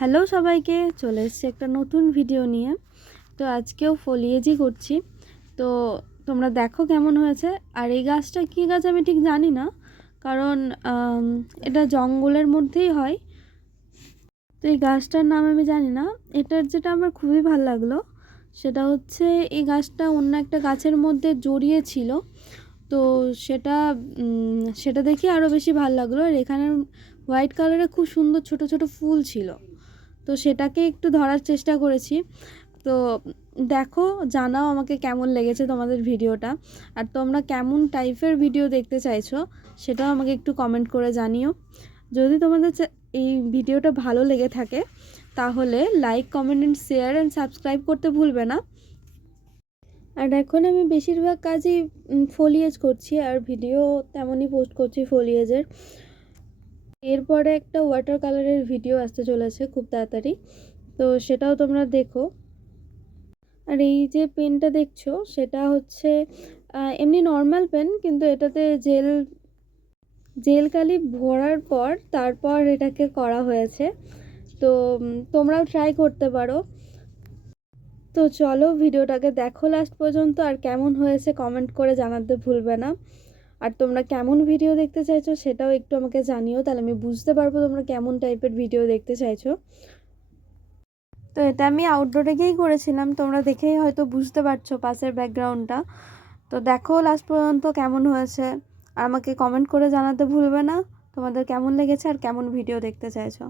Hello সবাইকে, চলে এসেছি একটা নতুন ভিডিও নিয়ে। তো আজকেও ফলিয়েজই করছি। তো তোমরা দেখো কেমন হয়েছে। আর এই গাছটা কী গাছ আমি ঠিক জানি না, কারণ এটা জঙ্গলের মধ্যেই হয়। তো এই গাছটার নাম আমি জানি না। এটার যেটা আমার খুবই ভালো লাগলো সেটা হচ্ছে এই গাছটা অন্য একটা গাছের মধ্যে জড়িয়ে ছিল। তো সেটা সেটা দেখে আরও বেশি ভালো লাগলো। আর এখানে হোয়াইট কালারের খুব সুন্দর ছোট ছোট ফুল ছিল, তো সেটাকে একটু ধরার চেষ্টা করেছি। তো দেখো, জানাও আমাকে কেমন লেগেছে তোমাদের ভিডিওটা, আর তোমরা কেমন টাইপের ভিডিও দেখতে চাইছো সেটাও আমাকে একটু কমেন্ট করে জানিও। যদি তোমাদের এই ভিডিওটা ভালো লেগে থাকে তাহলে like, comment and share and subscribe করতে ভুলবে না। আর এখন আমি বেশিরভাগ কাজই ফলিয়েজ করছি, আর ভিডিও তেমনই পোস্ট করছি ফলিয়েজের। এরপরে একটা ওয়াটার কালারের ভিডিও আসতে চলেছে খুব তাড়াতাড়ি, তো সেটাও তোমরা দেখো। আর এই যে পেনটা দেখছো সেটা হচ্ছে এমনি নর্মাল পেন, কিন্তু এটাতে জেল কালি ভরার পর তারপর এটাকে করা হয়েছে। তো তোমরাও ট্রাই করতে পারো। তো চলো ভিডিওটাকে দেখো লাস্ট পর্যন্ত, আর কেমন হয়েছে কমেন্ট করে জানাতে ভুলবে না। আর তোমরা কেমন ভিডিও দেখতে চাইছো সেটাও একটু আমাকে জানিও, তাহলে আমি বুঝতে পারবো তোমরা কেমন টাইপের ভিডিও দেখতে চাইছো। তো এটা আমি আউটডোরে গিয়েই করেছিলাম, তোমরা দেখেই হয়তো বুঝতে পারছো পাশের ব্যাকগ্রাউন্ডটা। তো দেখো লাস্ট পর্যন্ত কেমন হয়েছে, আর আমাকে কমেন্ট করে জানাতে ভুলবে না তোমাদের কেমন লেগেছে আর কেমন ভিডিও দেখতে চাইছো।